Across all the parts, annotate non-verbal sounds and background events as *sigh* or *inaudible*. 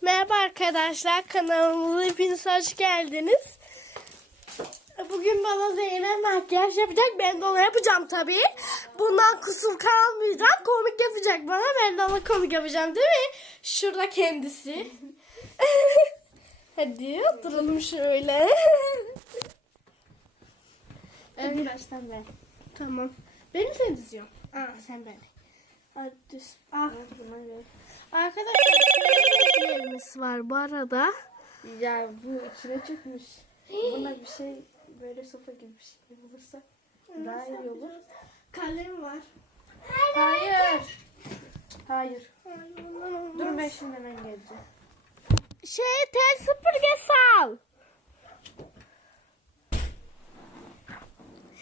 Merhaba arkadaşlar kanalımıza hepiniz hoş geldiniz. Bugün bana Zeynep makyaj yapacak. Ben de ona yapacağım tabii. Bundan kusur kalmayacağım. Komik yapacak bana. Ben de ona komik yapacağım değil mi? Şurada kendisi. *laughs* Hadi oturalım şöyle. En baştan ben. tamam. Beni sen diziyorsun. Aa sen beni. Ah. Arkadaşlar şöyle var bu arada. Ya bu içine çıkmış. Buna bir şey böyle sopa gibi bir şey bulursa daha iyi olur. Kalem var. Hayır. Hayır. Dur Dur ben şimdi hemen geleceğim. Şey tel süpürgesi al.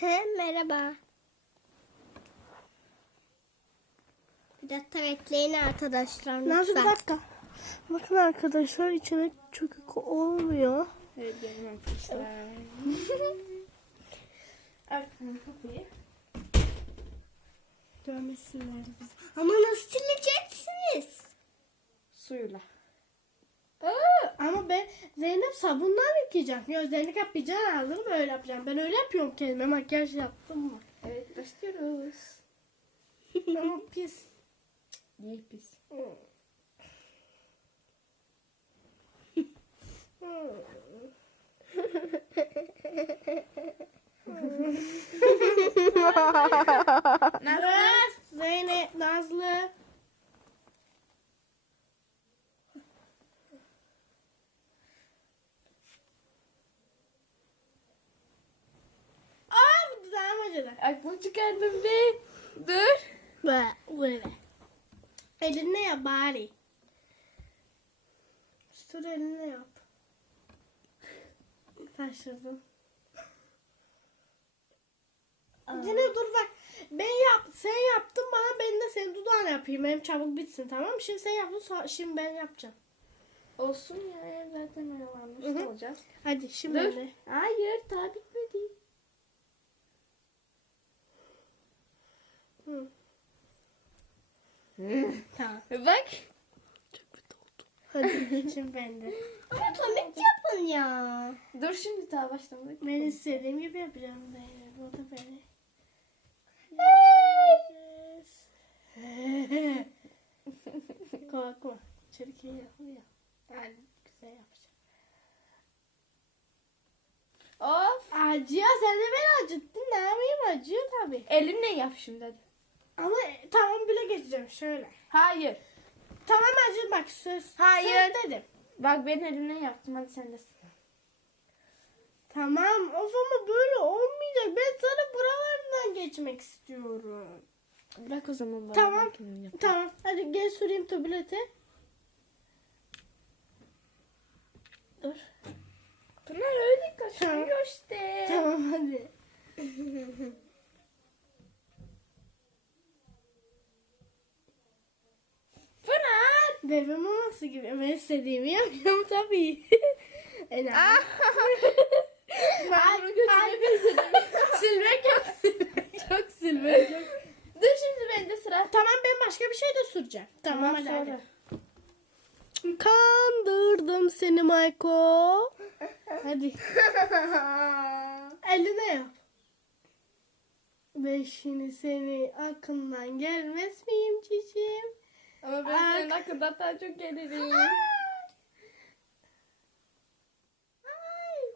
He merhaba. Biraz da bekleyin arkadaşlar Nazlı bir lütfen. dakika. Bakın arkadaşlar içine çökük olmuyor. Evet gelmem kuşlar. Arkadan *laughs* kapıyı. Görmesinler bizi. Ama nasıl sileceksiniz? Suyla. Aa, ama ben Zeynep sabundan yıkayacağım. Gözlerini kapayacaksın ağzını böyle yapacağım. Ben öyle yapıyorum kendime makyaj yaptım mı? Evet başlıyoruz. ama pis. İyi pis. Nazlı. Zeynep, Nazlı. Aa bu dudağım acıdı. Aklını çıkardım be. Dur. Böyle. Elinle yap bari. Sür elinle yap. Taşırdım. Yine dur bak. Ben yap, sen yaptın bana ben de senin dudağını yapayım. Hem çabuk bitsin tamam mı? Şimdi sen yaptın şimdi ben yapacağım. Olsun ya zaten oyalanmış olacağız. Hadi şimdi Dur. ben de. Hayır daha bitmedi. Hı. Tamam. Bak. Hadi şimdi ben de. Ama tomik yapın ya. Dur şimdi daha başlamadık. Ben istediğim gibi yapacağım Zeynep. O da beni. Korkma. Çirkin yapmıyor. Ben güzel yapacağım. Of. Acıyor. Sen de beni acıttın. Ne yapayım? Acıyor tabii. Elimle yap şimdi hadi. Ama tamam bile geçeceğim. Şöyle. Hayır. Tamam acı bak söz. Hayır. Söz dedim. Bak ben elimle yaptım hadi sen de. Tamam. O zaman böyle olmayacak. Ben sana buralardan geçmek istiyorum. Bırak o zaman bana. Tamam. Tamam. Hadi gel süreyim tablete. Dur. Pınar öyle kaşınıyor işte. Tamam hadi. *laughs* Pınar. Bebe maması gibi. Ben istediğimi yapıyorum tabii. *laughs* en Ah. *laughs* ben bunu benzedim. silmek yok. Silmek çok silmek yok. Dur şimdi bende sıra. Tamam ben başka bir şey de süreceğim. Tamam, Tamam, hadi, sonra. hadi. Kandırdım seni Mayko. Hadi. *laughs* Eline yap. Ben şimdi seni aklından gelmez miyim cicim? Ama ben Ak- senin hakkında daha çok gelirim.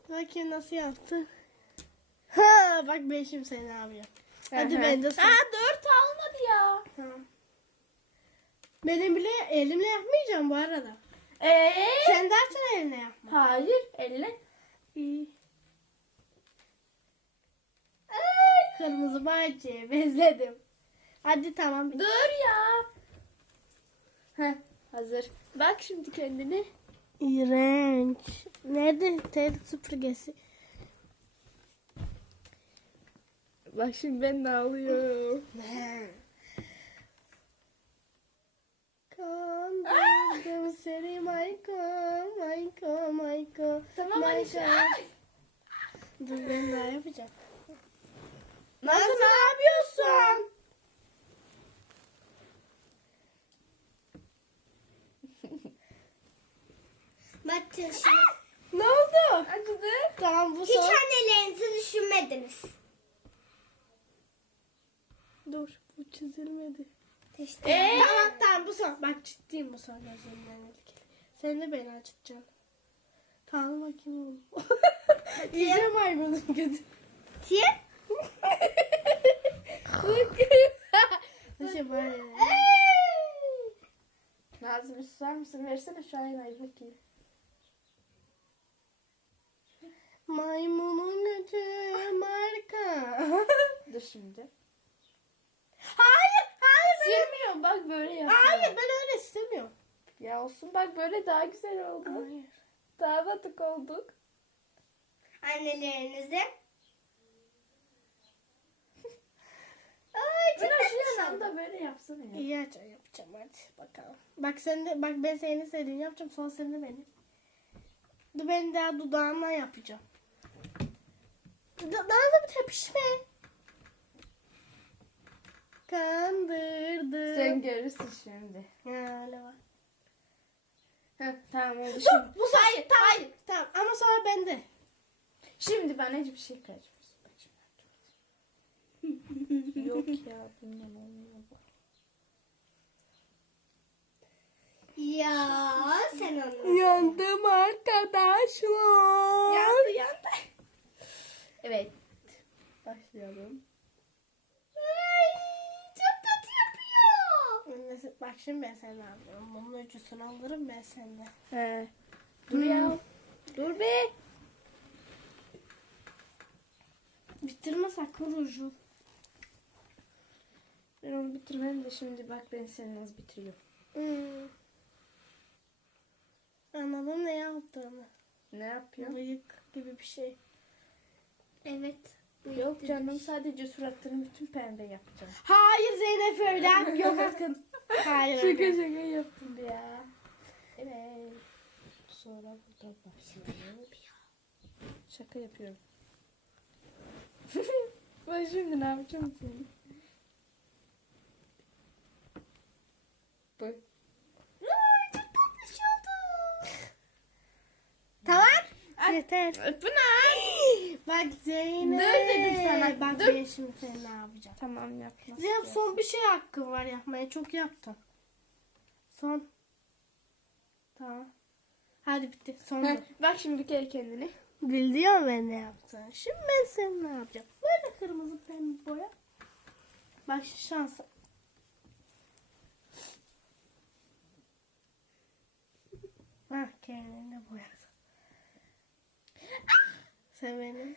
Bakayım nasıl yaptın. Ha bak ben şimdi seni yapıyorum. Hadi Aha. ben de sür. Ha dört almadı ya. Tamam. Benim bile elimle yapmayacağım bu arada. Eee? Sen dersen eline yapma. Hayır elle. İyi. Kırmızı bahçeye *laughs* bezledim. Hadi tamam. Dur ya. Heh, hazır. Bak şimdi kendine. İğrenç. Nerede tel süpürgesi? Bak şimdi ben de alıyorum. Kandırdım seni Mayko, Mayko, Mayko. Tamam Mayko. Ay. Dur ben daha yapacağım. Nasıl ne yapıyorsun? Batın şimdi. Ne oldu? Acıdı. Tamam bu Hiç son. annelerinizi düşünmediniz. Dur bu çizilmedi. Teşekkür Ee? Tamam tamam bu son. Bak ciddiyim bu son gözümden ilgili. Sen de beni acıtacaksın. Tamam bakayım oğlum. İyice maymunun gözü. Tiye. Neyse böyle. Nazım susar mısın? Versene şu aynayı bakayım. Maymunun götü marka. *laughs* Dur şimdi. hayır hayır ben, Silmiyorum bak böyle yap. hayır ben öyle istemiyorum. Ya olsun bak böyle daha güzel oldu. Hayır. Daha batık olduk. Annelerinizi. *laughs* Ay çok şu yanında böyle yapsana ya. İyi aç yapacağım hadi bakalım. Bak sen de bak ben senin istediğini yapacağım sonra sen de benim. Ben daha dudağımla yapacağım. Da, daha da bir tepişme. Kandırdım. Sen görürsün şimdi. Ha, öyle var. Heh, tamam oldu Dur, şimdi. bu hayır, hayır. Tamam ama sonra bende. Şimdi bana hiçbir şey şimdi. Yok ya bundan olmuyor bu. Ya sen onu. Yandım arkadaşlar. Yandı yandı. Evet. Başlayalım. Ay, çok kötü yapıyor. Bak şimdi ben seni alırım. Bunun ucusunu alırım ben senden. He. Dur ya. Dur be. Bitirme sakın ruju. Ben onu bitirmem de şimdi bak ben seni nasıl bitiriyorum. Hmm. Anladın ne yaptığını. Ne yapıyorum? Bıyık gibi bir şey. Evet. Yok canım sadece suratını bütün pembe yapacağım. Hayır Zeynep öyle. *laughs* Yok Akın. Hayır Şaka öyle. şaka yaptım ya. Evet. Sonra burada başlayalım. Şaka yapıyorum. *laughs* ben şimdi ne yapacağım seni? Bu. Ay, çok tatlış oldu. Tamam. Yeter. Bu ne? Bak Zeynep. Dur dedim sana, Bak dur. ben şimdi seni ne yapacağım. Tamam yapma. Zeynep son bir şey hakkın var yapmaya. Çok yaptın. Son. Tamam. Hadi bitti. Son. Heh, Bak şimdi bir kere kendini. Biliyorum ben ne yaptın. Şimdi ben seni ne yapacağım? Böyle kırmızı pembe boya. Bak şu şansa. Hah kendine boyasın. Sen benim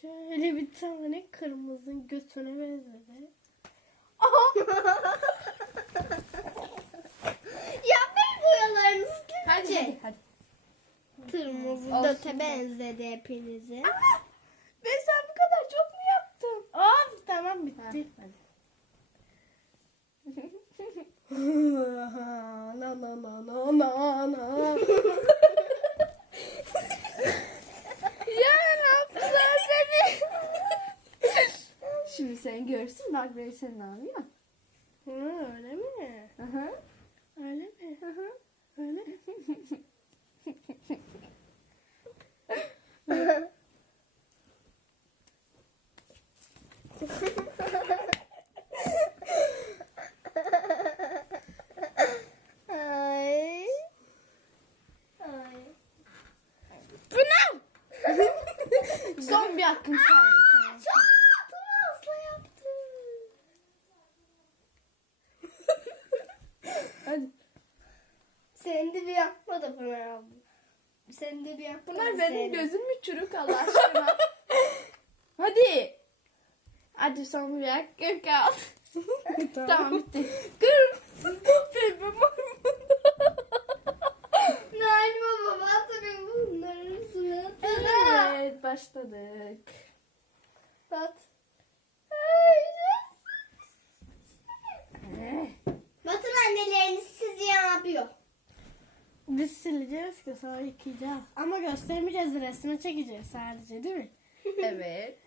şöyle bir tane kırmızı götüne benzedi. *laughs* Yapmayın boyalarınızı Hadi hadi hadi. Kırmızı döte benzedi hepinize. Ben sen bu kadar çok mu yaptım? Of tamam Ha, bitti. hadi. na na na na na na. ya ne yaptılar seni? Şimdi sen görsün bak ben seni ne yapıyorum. Hı, öyle mi? Hı hı. Öyle mi? Hı hı. Öyle mi? *laughs* Ay. Ay. Bu ne? Son bir hakkın kaldı. Tamam. Çok fazla yaptım. Hadi. Sen de bir yapma da Pınar abla. Sen de bir yapma Bunlar benim gözüm mü çürük Allah *laughs* aşkına? Hadi. Hadi son bir hakkın kaldı. *laughs* tamam bitti. Kır. Pembe Nail baba batırıyor bunların suratına. Evet başladık. Bat. Eh, Batın anneleriniz sizi ne yapıyor? Sileceğiz ki sonra yıkayacağız. Ama göstermeyeceğiz resmi çekeceğiz sadece değil mi? *laughs* Evet.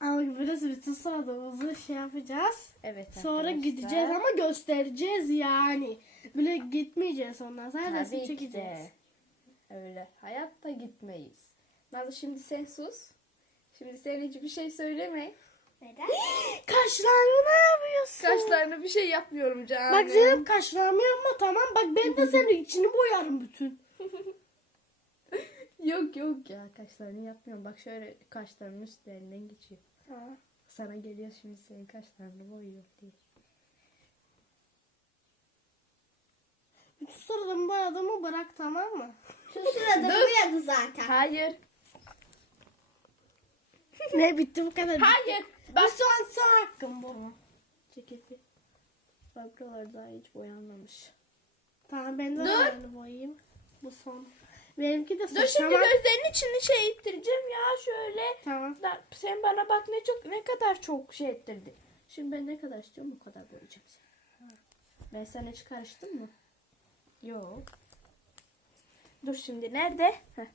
Ama burası bütün sağlığımızı şey yapacağız. Evet Sonra arkadaşlar. gideceğiz ama göstereceğiz yani. Böyle gitmeyeceğiz ondan sonra Tabii resim çekeceğiz. de. Öyle hayatta gitmeyiz. Nazlı şimdi sen sus. Şimdi sen hiçbir şey söyleme. Neden? *gasps* Kaşlarını ne yapıyorsun? Kaşlarına bir şey yapmıyorum canım. Bak Zeynep kaşlarımı yapma tamam. Bak ben de senin içini boyarım bütün. *laughs* Yok yok ya kaşlarını yapmıyorum. Bak şöyle kaşlarımın üstlerinden geçiyor. Ha. Sana geliyor şimdi senin kaşlarını boyuyor diye. Bütün sıradan boyadığımı bırak tamam mı? Şu sırada boyadı zaten. Hayır. *laughs* ne bitti bu kadar. Hayır. Bu Bak. son son hakkım bu. Ceketi. Bak buralar daha hiç boyanmamış. Tamam ben de Dur. boyayayım. Bu son. Benimki de son. Dur şimdi tamam. gözlerinin içini şey ettireceğim ya şöyle. Tamam. Da- Sen bana bak ne çok ne kadar çok şey ettirdi. Şimdi ben ne kadar istiyorum o kadar boyayacağım seni. Ben sana hiç karıştım mı? Yok. Dur şimdi nerede? Heh.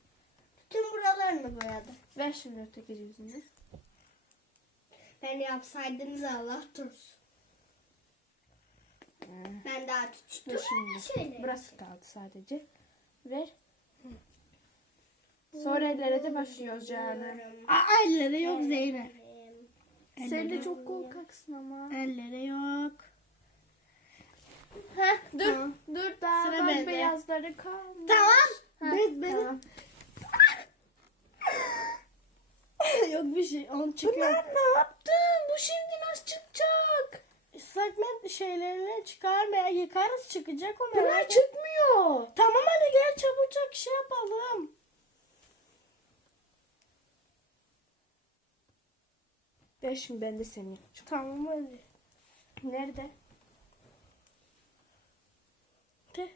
Tüm buralarını boyadı. Ver şimdi öteki yüzünü. Ben yapsaydınız Allah dursun. Ben daha küçüktüm. Dur şimdi. Şöyle. Burası kaldı sadece. Ver. Sonra ellere de başlıyoruz canım. Aa, ellere yok Zeynep. Sen de çok korkaksın ama. Ellere yok. Heh, dur. Tamam. Dur daha Sıra bak bende. beyazları kalmış. Tamam. Heh, Ben, benim... tamam. *laughs* yok bir şey. Onu çıkıyor. Bunlar ne yaptın? Bu şimdi nasıl çıkacak? Segment şeylerini çıkarmaya yıkarız çıkacak o merak etme. çıkmıyor. Tamam hadi gel çabucak şey yapalım. Ver şimdi ben de seni yapacağım. Tamam hadi. Nerede? De.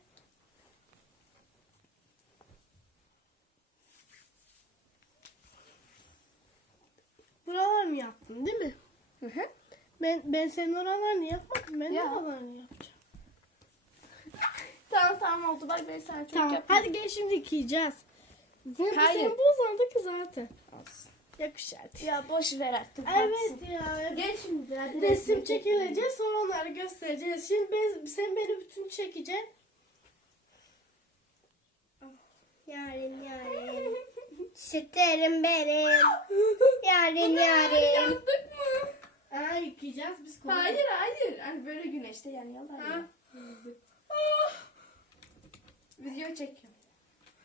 Buralarını yaptın değil mi? Hı hı. Ben ben senin oralarını yapmadım. Ben de Ya. oralarını yapacağım. *laughs* Tamam tamam oldu. Bak ben sana çok Tamam. yapayım. Hadi gel şimdi yıkayacağız. Zeynep Hayır. senin bu uzandı ki zaten. Olsun. Yakış hadi. Ya boş ver artık. Evet ya. Gel şimdi hadi. Resim çekilecek sonra onları göstereceğiz. Şimdi ben, sen beni bütün çekeceksin. Yarim yarim. *laughs* Sütlerim benim. Yarim yarim. Yandık mı? Aa yıkayacağız biz konuyu. Hayır hayır. Hani böyle güneşte yanıyorlar Ha? ya. Ah! Video çekiyorum.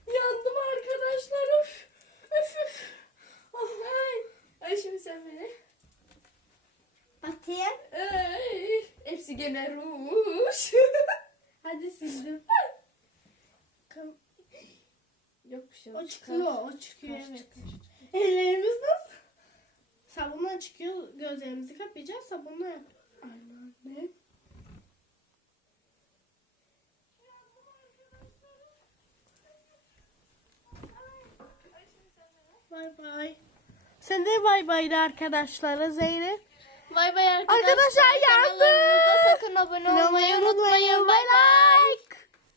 Yandım arkadaşlar. Öf. Öf öf. Oh, ay. ay şimdi sen beni. Atayım. Ay. Hepsi gene ruj. *laughs* Hadi sildim. Kam- Yok bir şey. O çıkıyor, o çıkıyor evet. çıkıyor. Sabunla çıkıyor, gözlerimizi kapayacağız, sabunla yap. Aynen. Ne? Bay bay. Sen de bay bay de arkadaşlara Zeynep. Bay bay arkadaşlar. Arkadaşlar. Kanallarımıza sakın abone olmayı unutmayın. Bay bay.